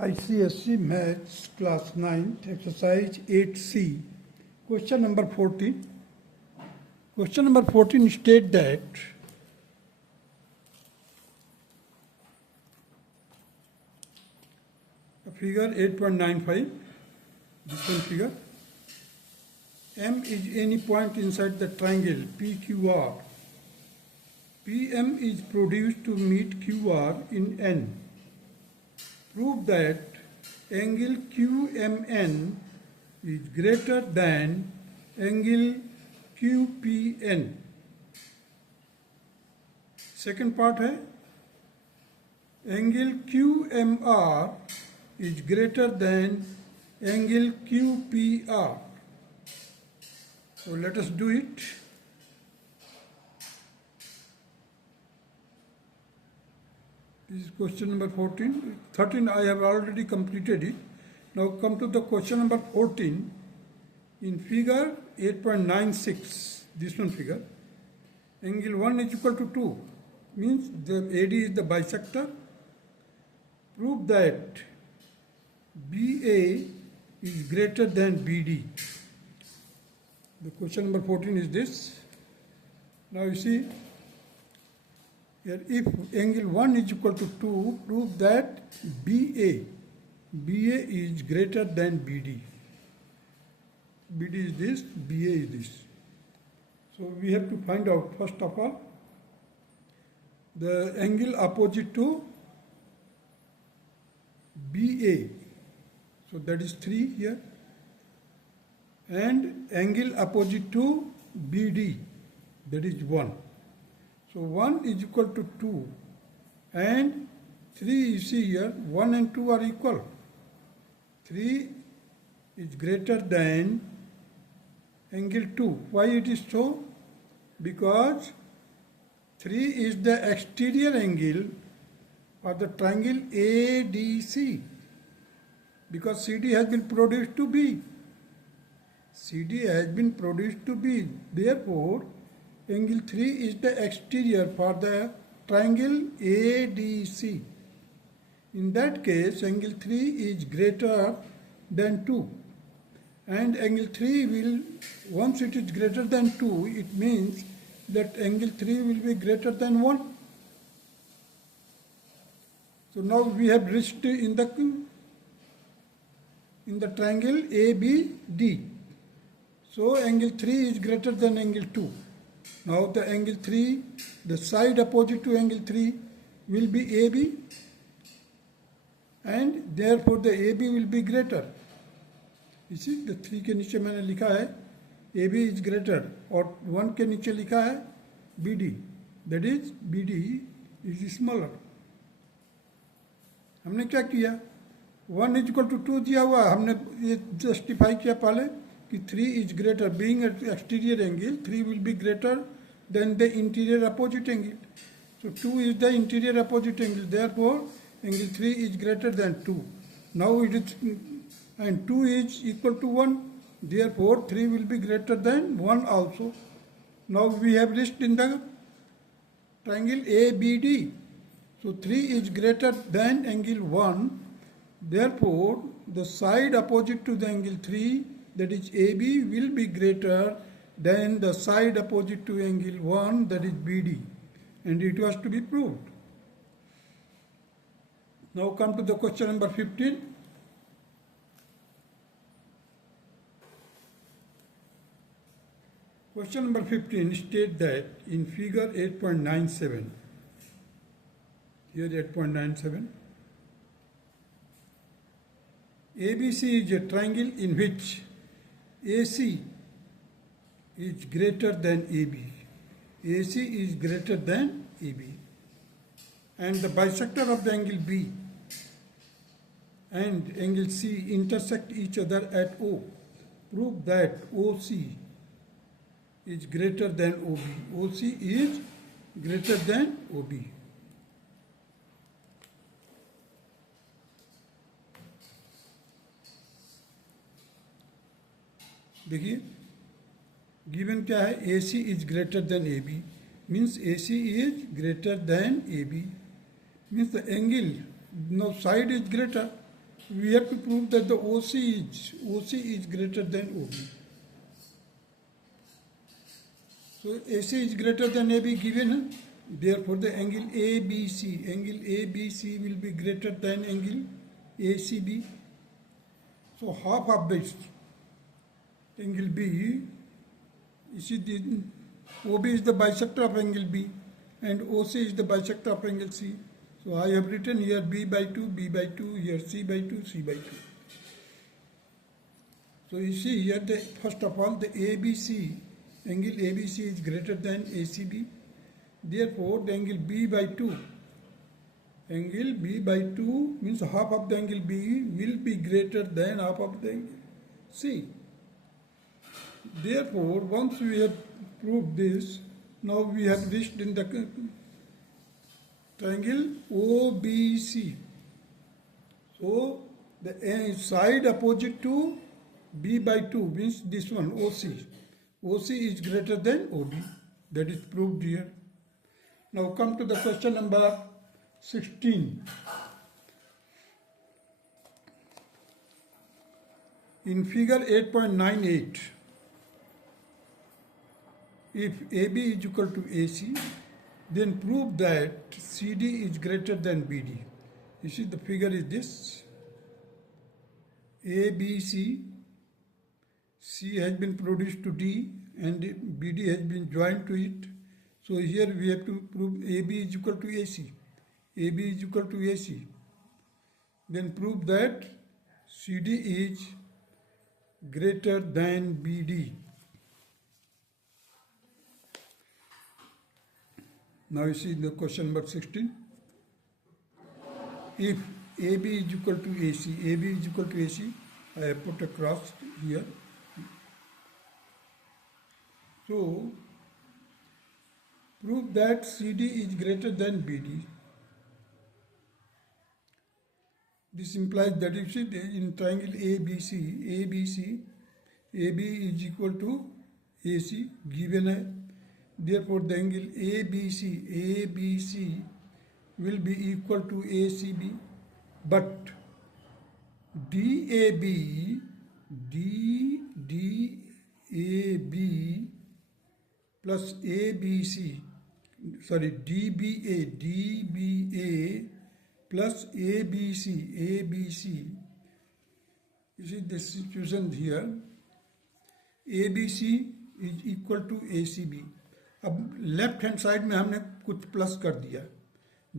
ICSC Maths Class 9 Exercise 8C Question number 14. Question number 14 state that figure 8.95, this one figure, M is any point inside the triangle PQR. PM is produced to meet QR in N. Prove that angle QMN is greater than angle QPN. Second part है angle QMR is greater than angle QPR. So let us do it. This is question number 14. 13 I have already completed it. Now come to the question number 14. In figure 8.96, this one figure, angle 1 is equal to 2. Means the AD is the bisector. Prove that BA is greater than BD. The question number 14 is this. Now you see, here if angle 1 is equal to 2, prove that BA is greater than BD. BD is this, BA is this. So we have to find out first of all the angle opposite to BA. So that is 3 here. And angle opposite to BD, that is 1. So 1 is equal to 2 and 3 you see here, 1 and 2 are equal. 3 is greater than angle 2. Why it is so? Because 3 is the exterior angle for the triangle ADC. Because CD has been produced to B. CD has been produced to B. Therefore, angle 3 is the exterior for the triangle ADC. In that case, angle 3 is greater than 2. And angle 3 will, once it is greater than 2, it means that angle 3 will be greater than 1. So now we have reached in the triangle ABD. So angle 3 is greater than angle 2. Now the angle 3, the side opposite to angle 3 will be AB, and therefore the AB will be greater. You see, the 3 के नीचे मैंने लिखा है AB is greater और 1 के नीचे लिखा है BD, that is BD is smaller. हमने क्या किया, 1 is equal to 2 दिया हुआ, हमने ये जस्टिफाई किया पहले कि 3 is greater, being at exterior angle, 3 will be greater than the interior opposite angle. So 2 is the interior opposite angle, therefore angle 3 is greater than 2. Now it is, and 2 is equal to 1, therefore 3 will be greater than 1 also. Now we have reached in the triangle ABD. So 3 is greater than angle 1, therefore the side opposite to the angle 3, that is AB, will be greater than the side opposite to angle 1, that is BD, and it was to be proved. Now come to the question number 15. Question number 15 states that in figure 8.97, here 8.97, ABC is a triangle in which AC is greater than AB. AC is greater than AB. And the bisector of the angle B and angle C intersect each other at O. Prove that OC is greater than OB. OC is greater than OB. देखिए given क्या है, AC is greater than AB, means AC is greater than AB, means the angle, now side is greater, we have to prove that the OC is greater than OB. So AC is greater than AB given. Therefore, the angle ABC will be greater than angle ACB. So half of this angle B, you see the OB is the bisector of angle B and OC is the bisector of angle C. So I have written here B by 2, here C by 2, C by 2. So you see here, first of all, the angle ABC is greater than ACB. Therefore, the angle B by 2 means half of the angle B will be greater than half of the angle C. Therefore, once we have proved this, now we have reached in the triangle OBC. So, the side opposite to B by 2 means this one, OC. OC is greater than OB. That is proved here. Now come to the question number 16. In figure 8.98, if AB is equal to AC, then prove that CD is greater than BD. You see the figure is this. ABC, C has been produced to D and BD has been joined to it. So here we have to prove AB is equal to AC. AB is equal to AC. Then prove that CD is greater than BD. Now you see the question number 16. If AB is equal to AC, AB is equal to AC, I have put a cross here. So, prove that CD is greater than BD. This implies that you see in triangle ABC, AB is equal to AC given है. Therefore, the angle ABC will be equal to ACB, but DAB plus ABC, sorry, DBA plus ABC. You see the situation here. ABC is equal to ACB. अब left hand side में हमने कुछ plus कर दिया.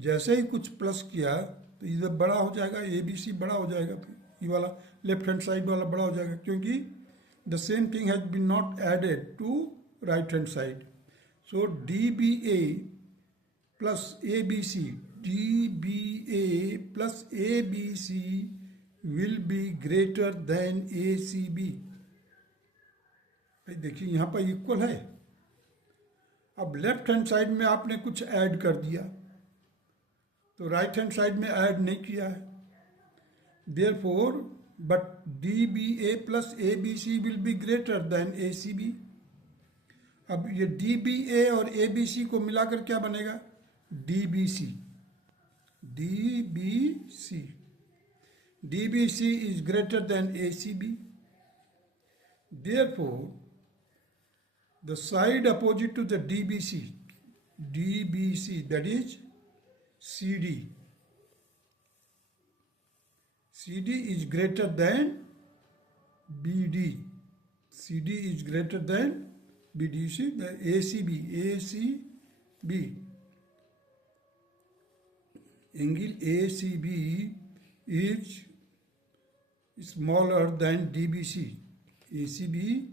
जैसे ही कुछ plus किया तो इधर बड़ा हो जाएगा, ABC बड़ा हो जाएगा, ये वाला लेफ्ट हैंड साइड वाला बड़ा हो जाएगा, क्योंकि the same thing has been not added to right hand side. So DBA plus ABC will be greater than ACB. भाई देखिए यहाँ पर इक्वल है. अब लेफ्ट हैंड साइड में आपने कुछ ऐड कर दिया तो राइट हैंड साइड में ऐड नहीं किया है. Therefore but DBA plus ABC will be greater than ACB. अब ये DBA और ABC को मिलाकर क्या बनेगा? DBC. DBC is greater than ACB. Therefore, the side opposite to the DBC, that is CD is greater than BD. CD is greater than BD. You see the ACB. Angle ACB is smaller than DBC. ACB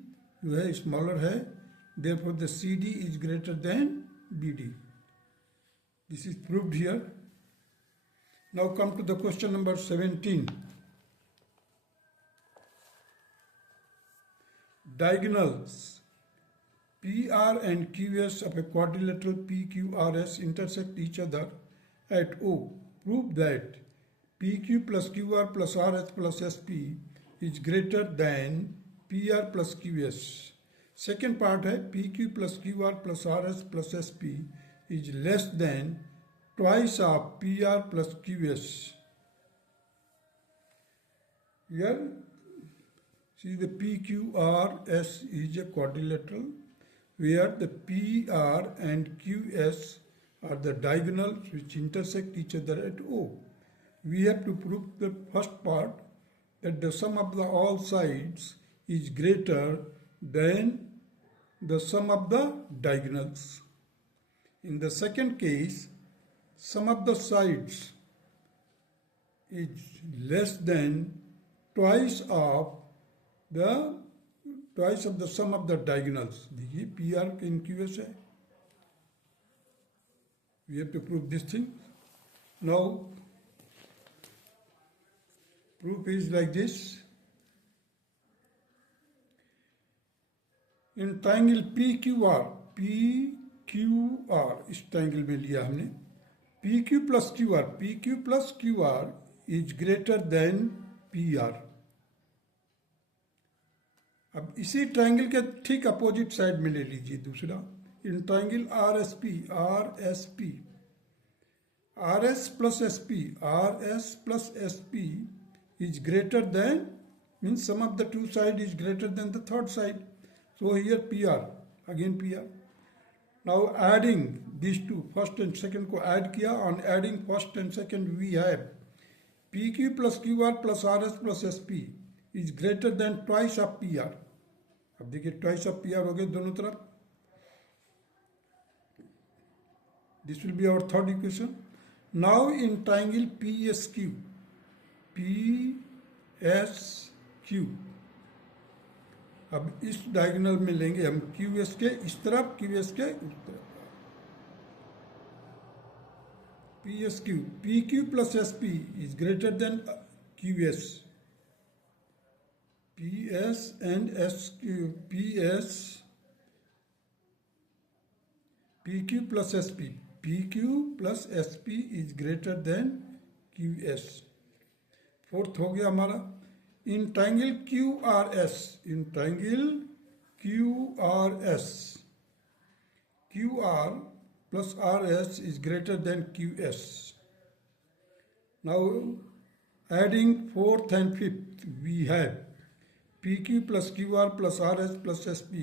जो है smaller है. Therefore, the CD is greater than BD. This is proved here. Now come to the question number 17. Diagonals PR and QS of a quadrilateral PQRS intersect each other at O. Prove that PQ plus QR plus RS plus SP is greater than PR plus QS. Second part है PQ plus QR plus RS plus SP is less than twice of PR plus QS. Here, see the PQRS is a quadrilateral where the PR and QS are the diagonals which intersect each other at O. We have to prove the first part, that the sum of the all sides is greater than the sum of the diagonals. In the second case, sum of the sides is less than twice of the sum of the diagonals. देखिए PR in QS है. We have to prove this thing. Now, proof is like this. In triangle PQR इस triangle में लिया हमने, PQ plus QR is greater than PR. अब इसी triangle के ठीक अपोजिट साइड में ले लीजिए दूसरा. In triangle RS plus SP is greater than, means sum of the two side is greater than the third side. So here PR, again PR. Now adding these two, first and second को add किया. On adding first and second we have PQ plus QR plus RS plus SP is greater than twice of PR. अब देखिए twice of PR हो गए दोनों तरफ. This will be our third equation. Now in triangle PSQ, अब इस diagonal में लेंगे हम QS के इस तरफ, QS के उस तरफ. PSQ, PQ plus SP is greater than QS. PS and SQ, PQ plus SP. PQ plus SP is greater than QS. Fourth हो गया हमारा. In triangle QRS, QR plus RS is greater than QS. Now adding fourth and fifth we have PQ plus QR plus RS plus SP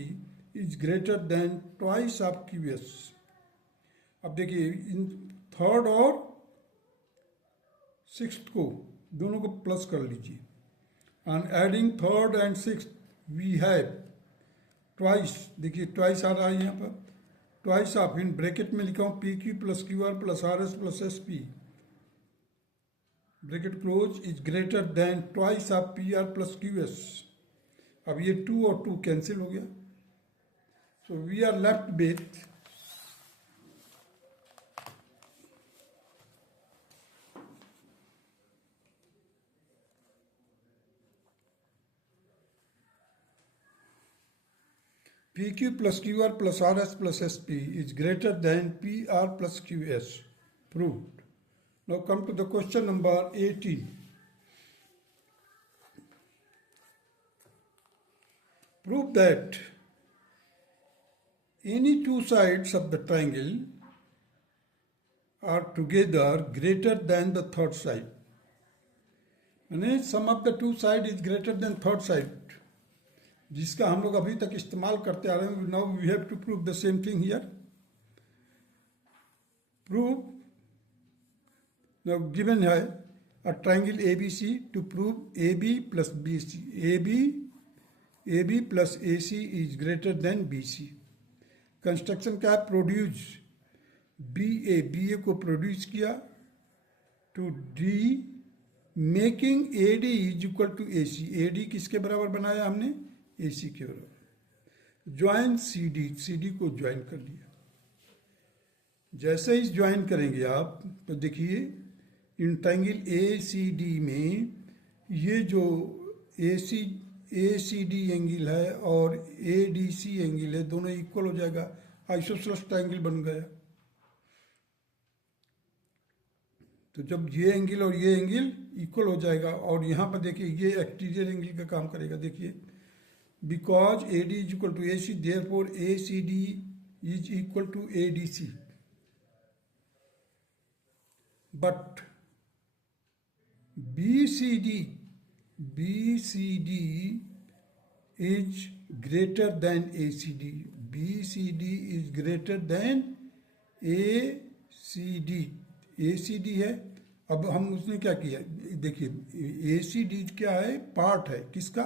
is greater than twice of QS. अब देखिए in third और sixth को दोनों को plus कर लीजिए. On adding third and sixth we have twice, देखिए twice आ रहा है यहाँ पर, twice ऑफ, इन ब्रैकेट में लिखा हूँ PQ plus QR plus RS plus SP bracket close is greater then twice of PR plus QS. अब ये 2 और 2 कैंसिल हो गया. So we are left with PQ plus QR plus RS plus SP is greater than PR plus QS. Proved. Now come to the question number 18. Prove that any two sides of the triangle are together greater than the third side. यानी sum of the two side is greater than third side. जिसका हम लोग अभी तक इस्तेमाल करते आ रहे हैं. Now we have to prove the same thing here. Prove, now given है a triangle ABC to prove AB plus BC, AB plus AC is greater than BC. Construction क्या है? प्रोड्यूस BA को प्रोड्यूस किया to D making AD is equal to AC. AD किसके बराबर बनाया हमने? AC के बराबर. ज्वाइन CD को ज्वाइन कर लिया. जैसे ही ज्वाइन करेंगे आप तो देखिए इन ट्राइंगल ACD में ये जो ACD एंगल है और ADC एंगल है दोनों इक्वल हो जाएगा. आइसोसेलेस ट्राइंगल बन गया. तो जब ये एंगल और ये एंगल इक्वल हो जाएगा और यहाँ पर देखिए ये एक्सटीरियर एंगल का काम करेगा. देखिए because AD is equal to AC, therefore ACD is equal to ADC. But BCD BCD is greater than ACD. BCD is greater than ACD. ACD है, अब हम उसने क्या किया, देखिए ACD क्या है, पार्ट है किसका,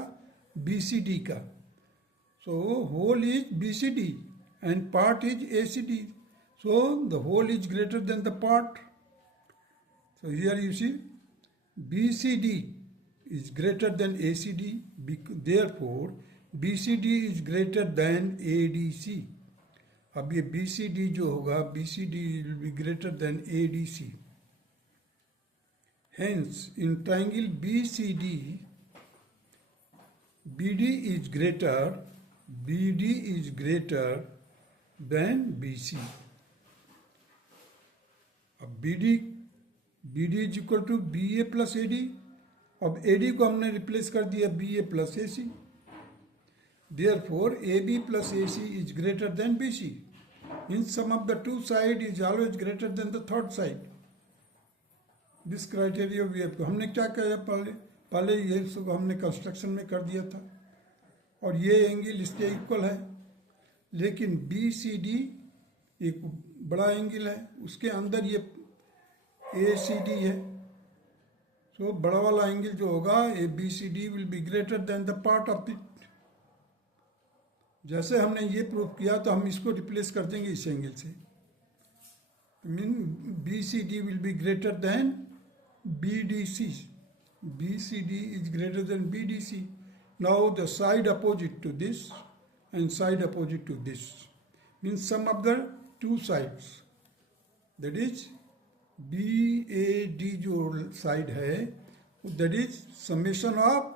BCD का. So whole is BCD and part is ACD. So the whole is greater than the part. So here you see BCD is greater than ACD. Therefore BCD is greater than ADC. अब ये BCD जो होगा, BCD will be greater than ADC. Hence in triangle BCD, BD is greater than BC. अब BD is equal to BA plus AD. अब AD को हमने replace कर दिया BA plus AC. Therefore AB plus AC is greater than BC. Means sum of the two side is always greater than the third side. This criteria we have. हमने क्या किया पहले ये सब हमने कंस्ट्रक्शन में कर दिया था, और ये एंगल इसके इक्वल है. लेकिन BCD एक बड़ा एंगल है, उसके अंदर ये ACD है. तो बड़ा वाला एंगल जो होगा ये BCD will be greater than the part of it. जैसे हमने ये प्रूव किया तो हम इसको रिप्लेस कर देंगे इस एंगल से. Mean BCD will be greater than BDC. BCD is greater than BDC. Now the side opposite to this and side opposite to this means sum of the two sides, that is BAD जो side है, that is summation of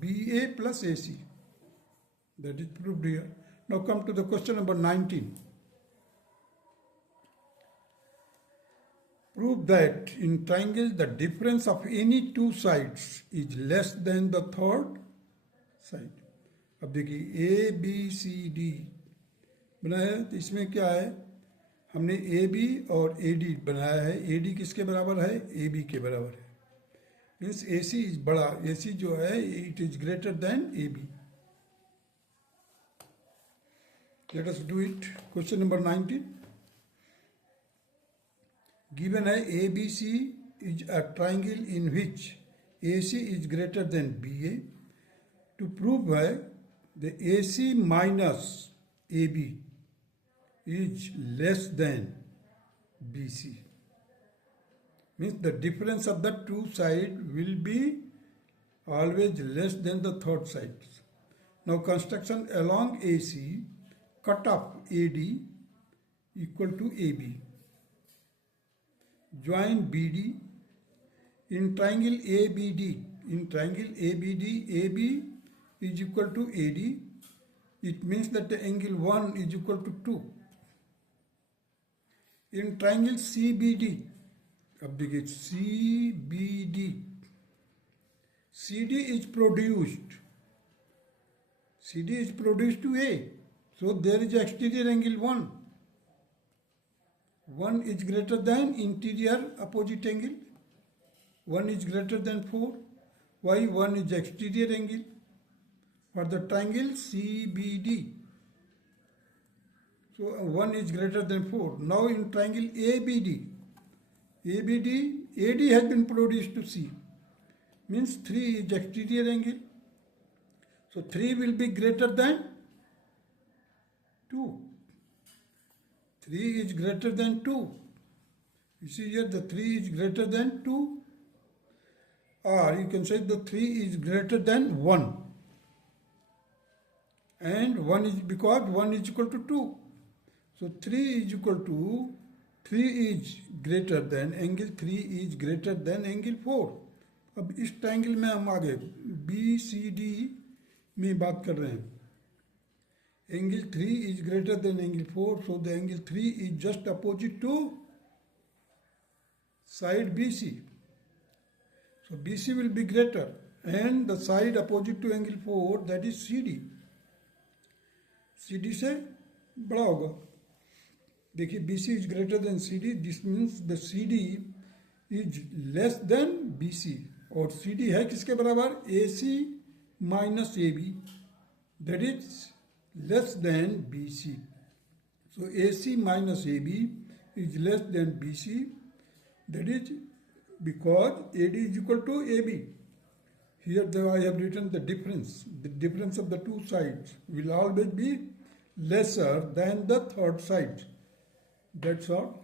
BA plus AC. That is proved here. Now come to the question number 19. Prove that in triangle the difference of any two sides is less than the third side. अब देखिए ABCD बनाया, तो इसमें क्या है, हमने AB और AD बनाया है. AD किसके बराबर है, AB के बराबर है. मीन्स AC इज बड़ा, AC जो है it is greater then AB. Let us do it. Question number 19. Given है ABC is a triangle in which AC is greater than BA. To prove है the AC minus AB is less than BC. Means the difference of the two sides will be always less than the third side. Now construction along AC, cut off AD equal to AB. Join BD in triangle ABD. In triangle ABD, AB is equal to AD. It means that the angle 1 is equal to 2. In triangle CBD, अब देखिए CBD, CD is produced to A. So there is exterior angle 1. 1 is greater than interior opposite angle. 1 is greater than 4. Why? 1 is exterior angle for the triangle CBD. So 1 is greater than 4. Now in triangle ABD, AD has been produced to C. Means 3 is exterior angle. So 3 will be greater than 2. 3 is greater than 2. You see here the 3 is greater than 2. Or you can say the 3 is greater than 1. And 1 is because 1 is equal to 2. So 3 is equal to 3 is greater than angle 3 is greater than angle 4. अब इस triangle में हम आगे BCD में बात कर रहे हैं. Angle 3 is greater than angle 4, so the angle 3 is just opposite to side BC. So BC will be greater, and the side opposite to angle 4, that is CD. CD से बड़ा होगा. देखिए BC is greater than CD. This means the CD is less than BC. और C D है किसके बराबर, A C minus A B, that is less than B C. So AC minus AB is less than BC. That is because AD is equal to AB. Here I have written the difference. The difference of the two sides will always be lesser than the third side. That's all.